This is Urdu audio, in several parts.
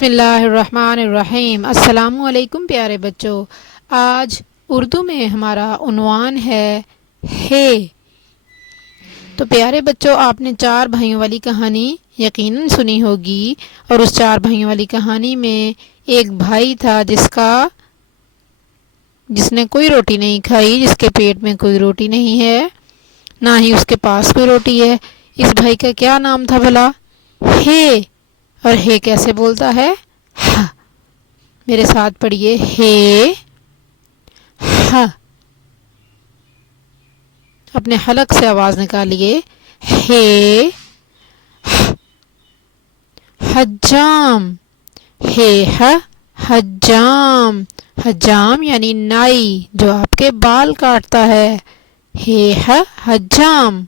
بسم اللہ الرحمن الرحیم۔ السلام علیکم پیارے بچوں، آج اردو میں ہمارا عنوان ہے تو پیارے بچوں، آپ نے چار بھائیوں والی کہانی یقیناً سنی ہوگی، اور اس چار بھائیوں والی کہانی میں ایک بھائی تھا جس نے کوئی روٹی نہیں کھائی، جس کے پیٹ میں کوئی روٹی نہیں ہے، نہ ہی اس کے پاس کوئی روٹی ہے۔ اس بھائی کا کیا نام تھا بھلا؟ اور کیسے بولتا ہے؟ میرے ساتھ پڑھیے، اپنے حلق سے آواز نکالیے، حجام، حجام، حجام یعنی نائی جو آپ کے بال کاٹتا ہے، حجام۔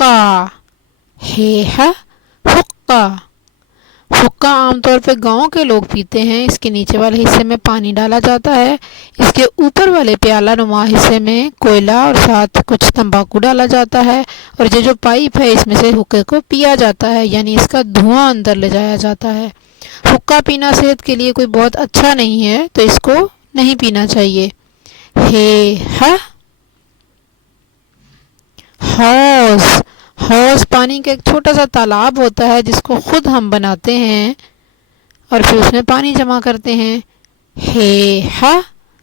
حقہ، حقہ، حقہ عام طور پہ گاؤں کے لوگ پیتے ہیں۔ اس کے نیچے والے حصے میں پانی ڈالا جاتا ہے، اس کے اوپر والے پیالہ نما حصے میں کوئلہ اور ساتھ کچھ تمباکو ڈالا جاتا ہے، اور یہ جو پائپ ہے اس میں سے حقے کو پیا جاتا ہے، یعنی اس کا دھواں اندر لے جایا جاتا ہے۔ حقہ پینا صحت کے لیے کوئی بہت اچھا نہیں ہے، تو اس کو نہیں پینا چاہیے۔ حوض، حوض پانی کا ایک چھوٹا سا تالاب ہوتا ہے جس کو خود ہم بناتے ہیں اور پھر اس میں پانی جمع کرتے ہیں۔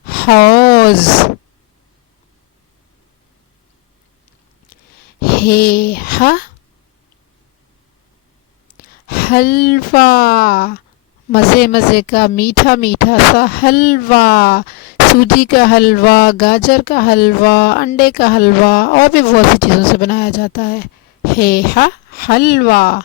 حوض، حلوہ، مزے مزے کا میٹھا میٹھا سا حلوہ، سوجی کا حلوہ، گاجر کا حلوہ، انڈے کا حلوہ، اور بھی بہت سی چیزوں سے بنایا جاتا ہے۔ حلوہ،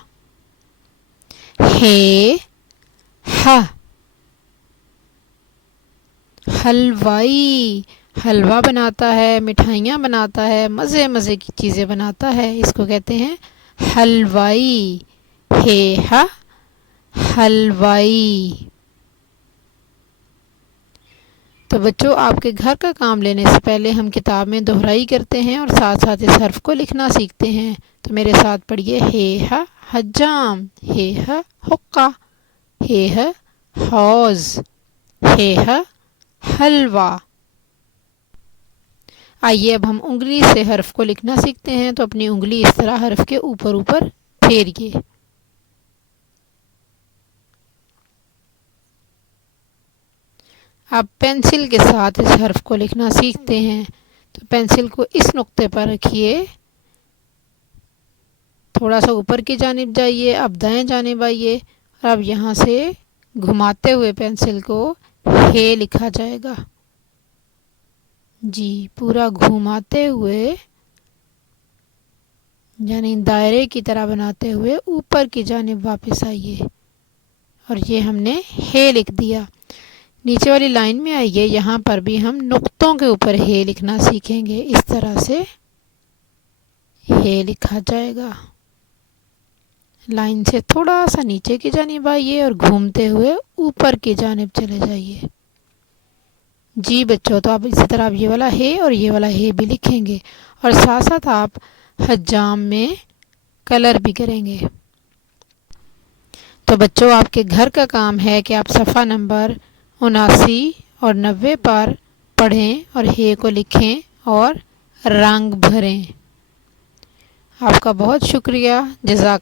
حلوائی، حلوہ بناتا ہے، مٹھائیاں بناتا ہے، مزے مزے کی چیزیں بناتا ہے، اس کو کہتے ہیں حلوائی۔ حلوائی۔ تو بچوں، آپ کے گھر کا کام لینے سے پہلے ہم کتاب میں دہرائی کرتے ہیں اور ساتھ ساتھ اس حرف کو لکھنا سیکھتے ہیں، تو میرے ساتھ پڑھیے، حجام، حقہ، حوض، حلوہ۔ آئیے اب ہم انگلی سے حرف کو لکھنا سیکھتے ہیں، تو اپنی انگلی اس طرح حرف کے اوپر اوپر پھیریے۔ اب پینسل کے ساتھ اس حرف کو لکھنا سیکھتے ہیں، تو پینسل کو اس نقطے پر رکھیے، تھوڑا سا اوپر کی جانب جائیے، اب دائیں جانب آئیے، اور اب یہاں سے گھماتے ہوئے پینسل کو لکھا جائے گا۔ جی، پورا گھماتے ہوئے، یعنی دائرے کی طرح بناتے ہوئے اوپر کی جانب واپس آئیے، اور یہ ہم نے لکھ دیا۔ نیچے والی لائن میں آئیے، یہاں پر بھی ہم نقطوں کے اوپر لکھنا سیکھیں گے، اس طرح سے لکھا جائے گا۔ لائن سے تھوڑا سا نیچے کی جانب آئیے اور گھومتے ہوئے اوپر کی جانب چلے جائیے۔ جی بچوں، تو آپ اسی طرح آپ یہ والا اور یہ والا بھی لکھیں گے، اور ساتھ ساتھ آپ حجام میں کلر بھی کریں گے۔ تو بچوں، آپ کے گھر کا کام ہے کہ آپ صفحہ نمبر 79 اور 90 پر پڑھیں اور کو لکھیں اور رنگ بھریں۔ آپ کا بہت شکریہ، جزاک